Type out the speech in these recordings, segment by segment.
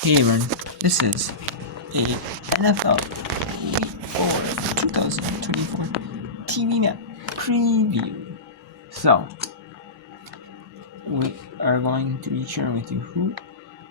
Hey everyone, this is a NFL Week 4 2024 TV Map preview. So, we are going to be sharing with you who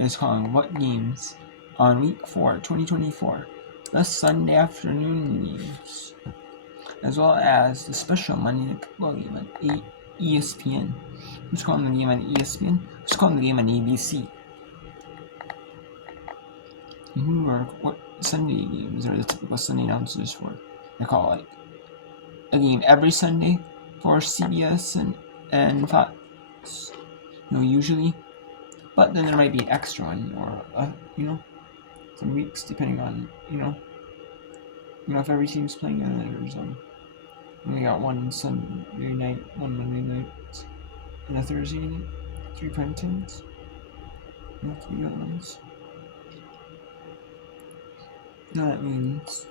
is calling what games on Week 4 2024, the Sunday afternoon games, as well as the special Monday Night Football game on ESPN. Who's calling the game on ESPN? Who's calling the game on ABC? What Sunday games are the typical Sunday announcers for? They call like a game every Sunday for CBS and Fox, usually. But then there might be an extra one or some weeks depending on if every team's playing there's we got one Sunday night, one Monday night, and a Thursday night, 3 prime times, and 3 other ones. Now that means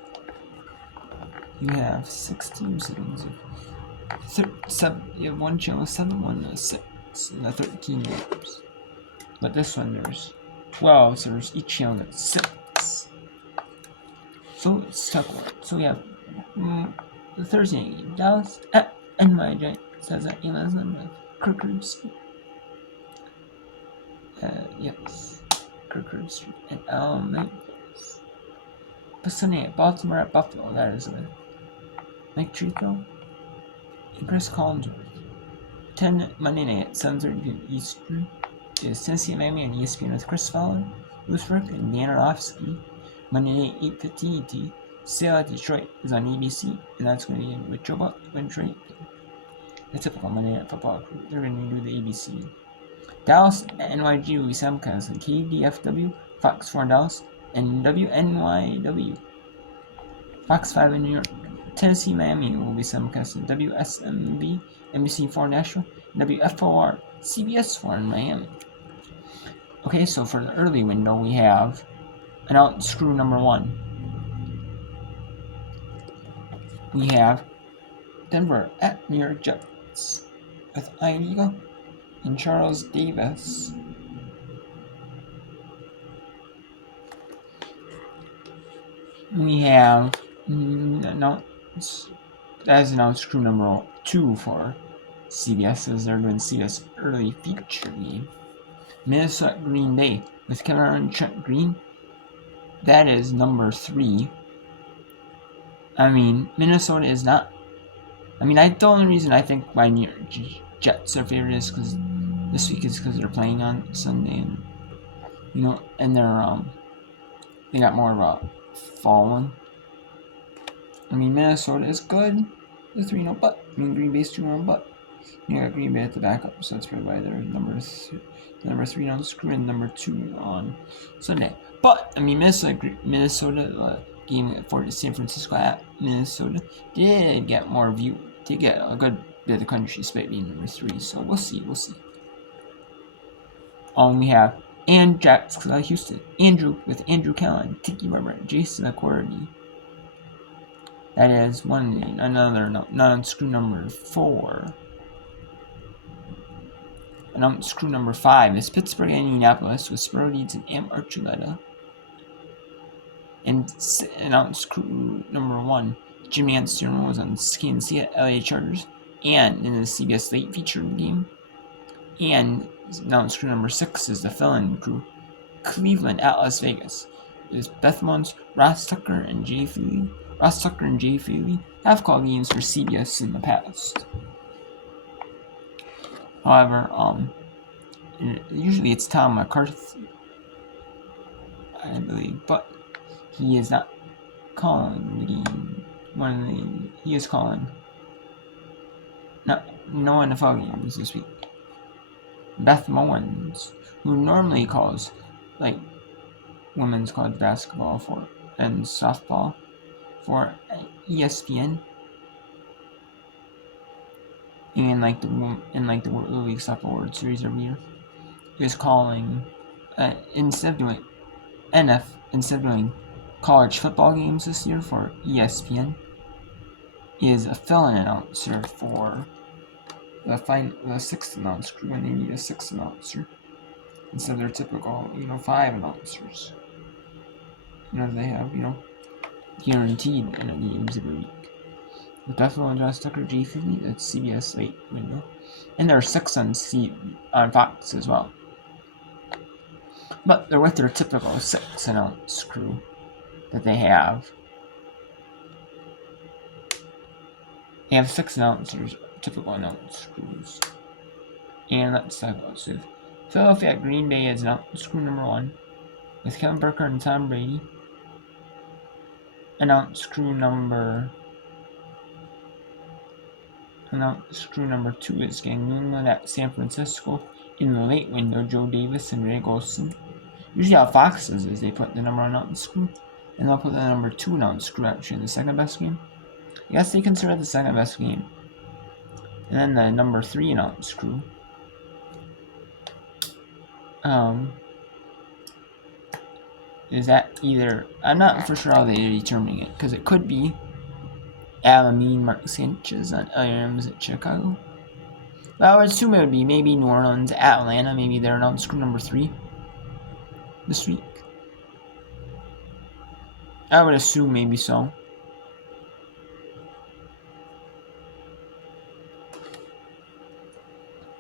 you have 6 teams. You have one channel 7, one 6, and 13 games. But this one there's 12, so there's each channel that's 6. So let's talk about it. So we have the Thursday night game. Dallas at NY Giants has that game as with Kirk Herbstreit. Yes, Kirk Herbstreit and Memphis. But Sunday at Baltimore at Buffalo, that is with Mike Tirico and Chris Collinsworth. 10 Monday night at 7:30 p.m. Eastern is Tennessee Miami on ESPN with Chris Fowler, Bruce Brook, and Dan Orlovsky. Monday night 8:15 ET. Sale at Detroit is on ABC, and that's going to be with Joe Buck and Detroit. The typical Monday Night Football crew. They're going to do the ABC. Dallas at NYG will be simulcast on KDFW, Fox 4 in Dallas, and WNYW, Fox 5 in New York. Tennessee Miami will be simulcast on WSMV, NBC4 Nashville, and WFOR, CBS4 in Miami. Okay, so for the early window, we have announced screw number 1. We have Denver at New York Jets with Ian Eagle and Charles Davis. We have announced crew number 2 for CBS as they're doing CBS early feature game. Minnesota Green Bay with Kevin Hart and Trent Green. That is number 3. Minnesota is not. The only reason I think why New York Jets are favored is because this week is because they're playing on Sunday, and and they're they got more of a fall one. Minnesota is good. The 3-0, but Green Bay's 2-0, but you got Green Bay at the backup, so that's probably why they're number 3 on screw and number 2 on Sunday. But Minnesota game for San Francisco at Minnesota did get more view. Did get a good bit of the country despite being number 3. So we'll see. We have Houston. Andrew with Andrew Callan, Tiki Barber, Jason Accordi. That is screw number 4. Screw number 5 is Pittsburgh and Indianapolis with Spiro Deeds and Am Archuleta. And screw number 1, Jim Nantz was on Kansas City at LA Chargers and in the CBS late feature game. And screw number 6 is the fill-in crew, Cleveland at Las Vegas. It is Beth Mons, Ross Tucker, and Jay Feely. Ross Tucker and Jay Feely have called games for CBS in the past. However, usually it's Tom McCarthy, I believe, but he is not calling the game. He is calling no NFL games this week. Beth Mowens, who normally calls women's college basketball and softball for ESPN and the World League Softball World Series every year, is calling instead of doing college football games this year for ESPN, is a fill-in announcer for the 6th announcer when they need a 6th announcer. instead of their typical, 5 announcers. They have, guaranteed games every week. With Buffalo and Josh Tucker, Jay Feely, that's CBS late window. And there are 6 on Fox as well. But they're with their typical 6 announce crew that they have. They have 6 announcers, typical announce crews. And let's talk about Philadelphia at Green Bay as announce crew number 1, with Kevin Burkhardt and Tom Brady. Announce crew number 2 is getting New England at San Francisco. In the late window, Joe Davis and Greg Olsen. Usually how Fox does is they put the number 1 announce crew, and they'll put the number 2 announce crew actually in the second best game. Yes, they consider it the second best game. And then the number 3 announce crew. Is that either... I'm not for sure how they're determining it, because it could be Al Amin, Mark Sanchez on LRMs at Chicago. But I would assume it would be maybe New Orleans at Atlanta, maybe their announce crew number 3 this week. I would assume maybe so.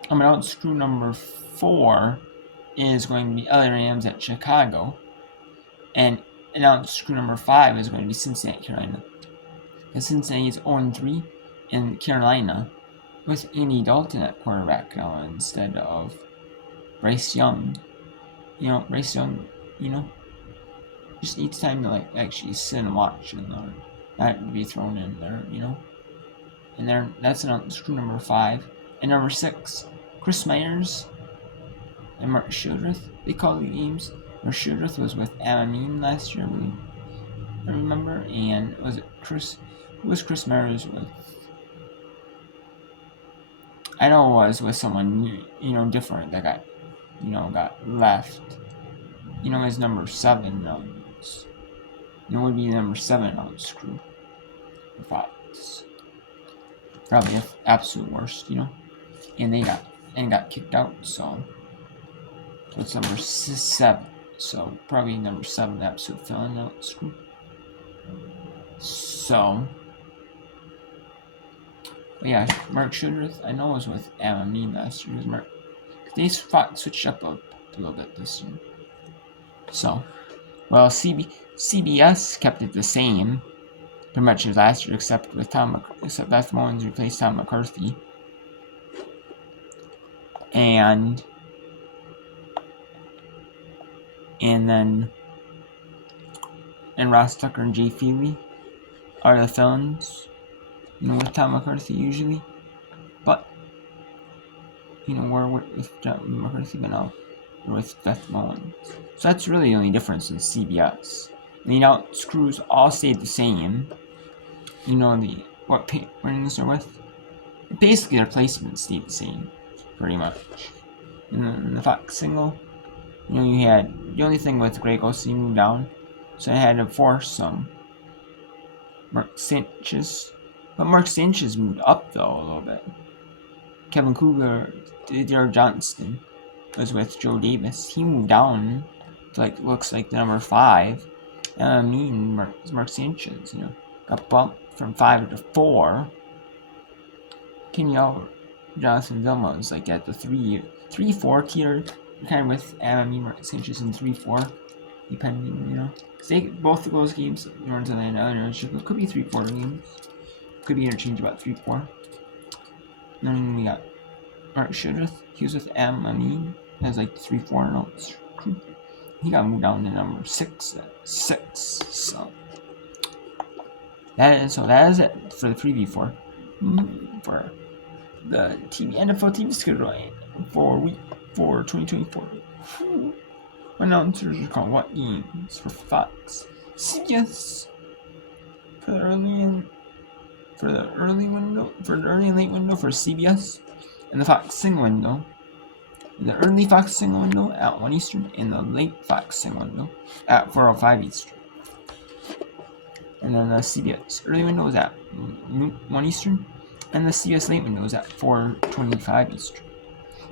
Announce crew number 4 is going to be LA Rams at Chicago. And announce crew number 5 is going to be Cincinnati, Carolina. Because Cincinnati is 0-3 in Carolina with Andy Dalton at quarterback now instead of Bryce Young. Bryce Young, just needs time to actually sit and watch and not be thrown in there, And that's announce crew number 5. And number 6, Chris Myers and Mark Shildreth. They call the games. Mark Shildreth was with Amin last year, I remember. And was it Chris? Who was Chris Myers with? I know it was with someone different that got left. His number 7 announce. It would be number 7 announce crew for Fox. Probably the absolute worst, And they got kicked out, so it's number 7. So probably number 7, the absolute fill-in announce crew. So, but yeah, Mark Shildreth, I know was with Amin last year. They switched up a little bit this year. So, well, CBS kept it the same, pretty much as last year, except Beth Mowins replaced Tom McCarthy, and Ross Tucker and Jay Feely are the fill-ins, with Tom McCarthy usually, but we're with John McCarthy, but now we're with Beth Mowins. So that's really the only difference in CBS. The announce crews all stayed the same. What rings are with. Basically, their placements stayed the same, pretty much. In the Fox single, you had the only thing with Greg Olsen moved down, so I had to force Mark Sanchez. But Mark Sanchez moved up though a little bit. Kevin Kugler, Derek Johnston was with Joe Davis. He moved down to looks like the number 5. And Mark Sanchez, got bumped from 5 to 4. Kenny Albert, Jonathan Vilma was at the 3-4 tier, kind of with Mark Sanchez in 3-4, depending, both of those games, New Orleans and Atlanta, could be 3-4 games. Could be interchangeable at 3-4. Then we got Mark Shildreth. He was with Amin as 3-4 notes. He got moved down to number 6 at 6. So that is it for the preview for the NFL TV schedule for week 4 2024. Announcers are called what games for Fox. CBS for the early and late window for CBS, and the Fox single window. The early Fox single window at 1 Eastern, and the late Fox single window at 4:05 Eastern. And then the CBS early window is at 1 Eastern, and the CBS late window is at 4:25 Eastern.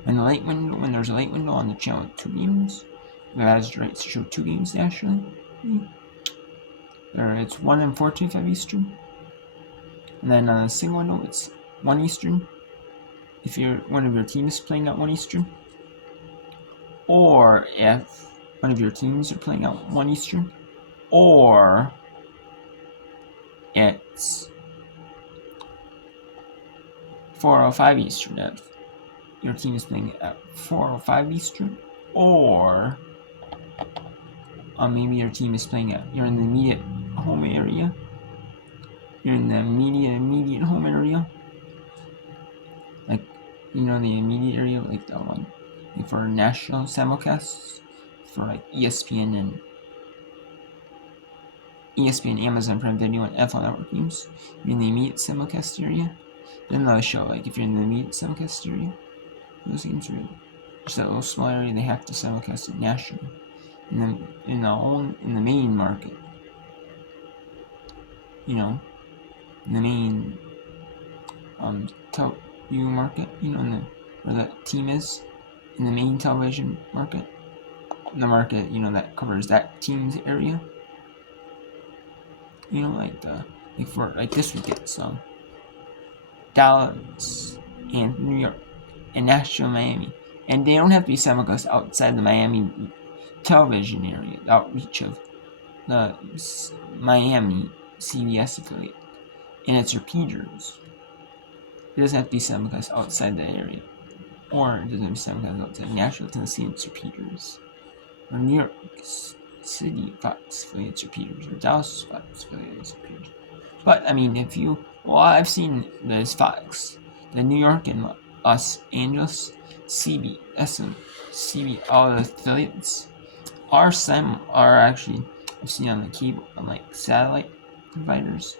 when there's a late window on the channel with 2 games, it has the rights to show 2 games nationally. It's 1 and 45 Eastern. And then on a single window, it's 1 Eastern. If one of your teams is playing at 1 Eastern. Or if one of your teams are playing out 1 Eastern. Or it's 4:05 Eastern if your team is playing at 4:05 Eastern. Or maybe your team is playing at, you're in the immediate home area. You're in the immediate home area. Like, the immediate area, like that one. Like for national simulcasts, for like ESPN, Amazon Prime Video, and NFL Network games. You're in the immediate simulcast area. Then they'll show, like, if you're in the immediate simulcast area, those games are just that little small area, they have to simulcast it nationally. And then in the main market, in the main market, where the team is, in the main television market, the market, that covers that team's area. Like this weekend, so Dallas and New York and Nashville, Miami, and they don't have to be simulcast outside the Miami television area, the outreach of the Miami CBS affiliate, and its repeaters. It doesn't have to be simulcast outside the area, or it doesn't have to be simulcast outside Nashville, Tennessee, and its repeaters, or New York City Fox affiliates repeaters, or Dallas Fox affiliates repeaters. But I mean, I've seen this Fox, the New York and Los Angeles, CBS and CB, all the affiliates are actually, I've seen on the cable, on like satellite providers,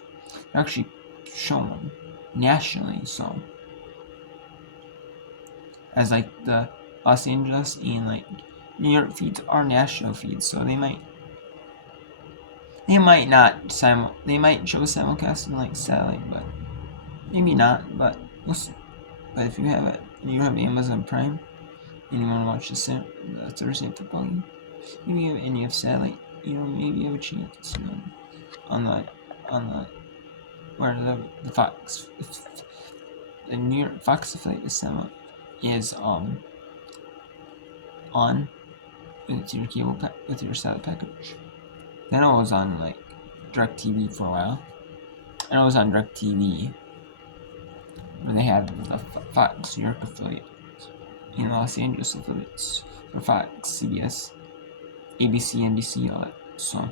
they're actually shown nationally. So as like the Los Angeles and like New York feeds are national feeds, so they might show simulcast in like satellite, but maybe not. But we'll see. But if you have it, and you have Amazon Prime, and you want to watch the Thursday football game, maybe you have any of satellite, maybe you have a chance, on the where the Fox, the New York Fox affiliate is on with your cable with your satellite package. Then I was on like DirecTV for a while, and I was on DirecTV where they had the Fox New York affiliate and Los Angeles affiliates for Fox, CBS, ABC, NBC, all that. So